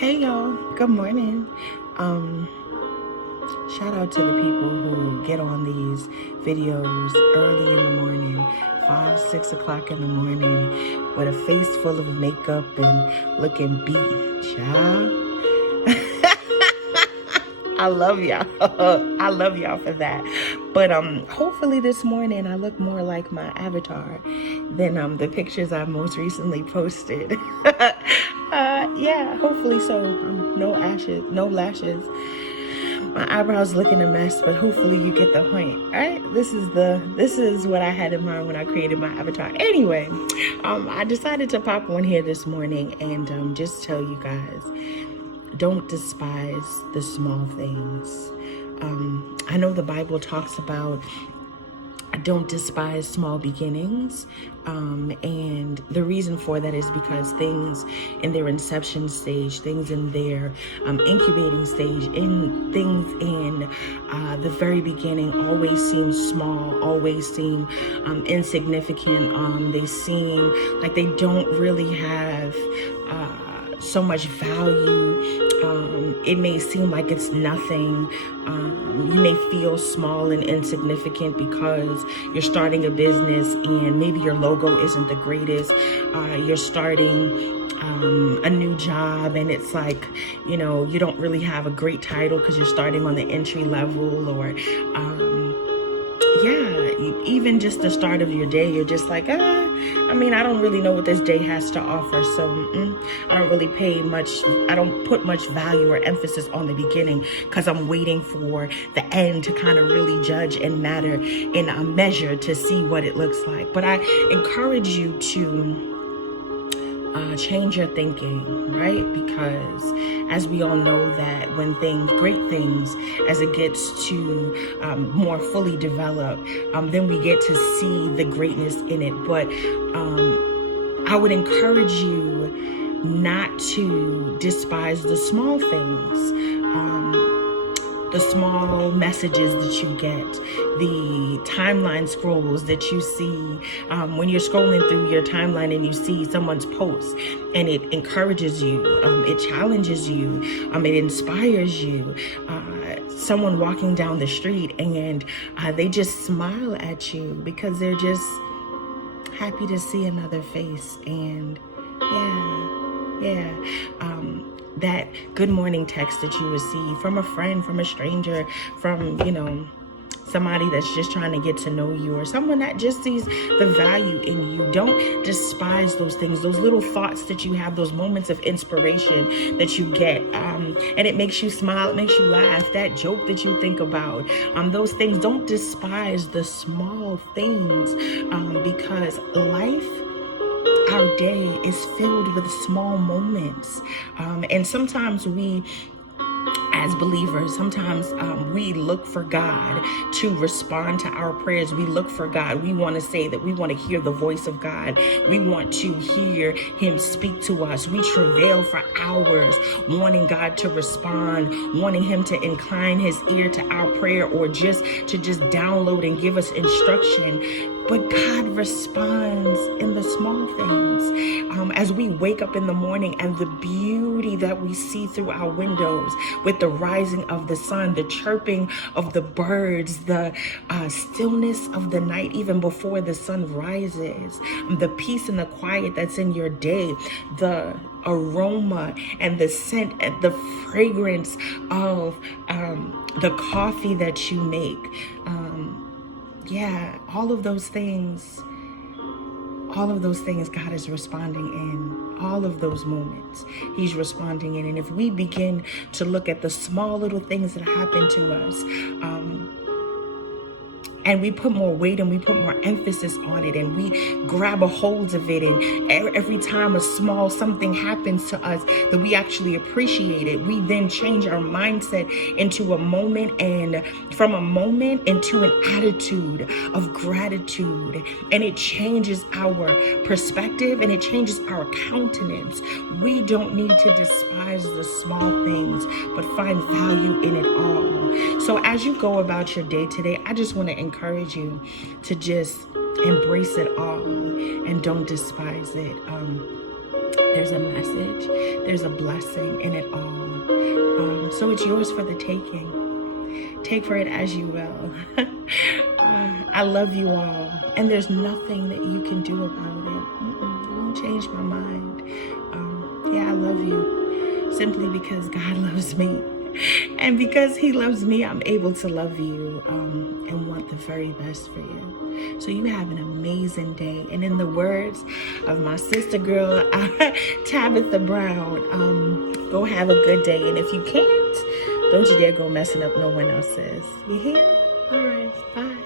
Hey y'all, good morning. Um, Shout out to the people who get on these videos early in the morning, 5, 6 o'clock in the morning, with a face full of makeup and looking beat. Child, I love y'all. I love y'all for that. But hopefully this morning I look more like my avatar than the pictures I most recently posted. Yeah, hopefully so. No ashes, no lashes. My eyebrows looking a mess, but hopefully you get the point. All right, this is what I had in mind when I created my avatar. Anyway, I decided to pop on here this morning and just tell you guys, don't despise the small things. I know the Bible talks about don't despise small beginnings. And the reason for that is because things in their inception stage, things in their incubating stage, things in the very beginning always seem small, always seem insignificant. They seem like they don't really have so much value. It may seem like it's nothing. You may feel small and insignificant because you're starting a business and maybe your logo isn't the greatest. You're starting a new job and it's like, you know, you don't really have a great title because you're starting on the entry level, or yeah, even just the start of your day, you're just like, I don't really know what this day has to offer, so I don't really I don't put much value or emphasis on the beginning because I'm waiting for the end to kind of really judge and matter in a measure to see what it looks like. But I encourage you to change your thinking, right? Because as we all know that when great things, as it gets to more fully develop, then we get to see the greatness in it. But I would encourage you not to despise the small things. The small messages that you get, the timeline scrolls that you see when you're scrolling through your timeline and you see someone's post and it encourages you, it challenges you, it inspires you. Someone walking down the street and they just smile at you because they're just happy to see another face. And yeah. That good morning text that you receive from a friend, from a stranger, from, somebody that's just trying to get to know you, or someone that just sees the value in you. Don't despise those things, those little thoughts that you have, those moments of inspiration that you get, and it makes you smile, it makes you laugh, that joke that you think about, those things. Don't despise the small things, because our day is filled with small moments. And sometimes we, as believers, sometimes we look for God to respond to our prayers. We look for God. We want to say that we want to hear the voice of God. We want to hear him speak to us. We travail for hours wanting God to respond, wanting him to incline his ear to our prayer, or just download and give us instruction. But God responds in the small things. As we wake up in the morning and the beauty that we see through our windows with the rising of the sun, the chirping of the birds, the stillness of the night even before the sun rises, the peace and the quiet that's in your day, the aroma and the scent and the fragrance of the coffee that you make. All of those things God is responding in. All of those moments he's responding in. And if we begin to look at the small little things that happen to us, and we put more weight and we put more emphasis on it, and we grab a hold of it, and every time a small something happens to us that we actually appreciate it, we then change our mindset into a moment, and from a moment into an attitude of gratitude, and it changes our perspective and it changes our countenance. We don't need to despise the small things, but find value in it all. So as you go about your day today, I just want to encourage you to just embrace it all and don't despise it. There's a message, there's a blessing in it all. So it's yours for the taking. Take for it as you will. I love you all, and there's nothing that you can do about it. It won't change my mind. Yeah, I love you simply because God loves me. And because he loves me, I'm able to love you and want the very best for you. So you have an amazing day. And in the words of my sister girl, Tabitha Brown, go have a good day. And if you can't, don't you dare go messing up no one else's. You hear? All right, bye.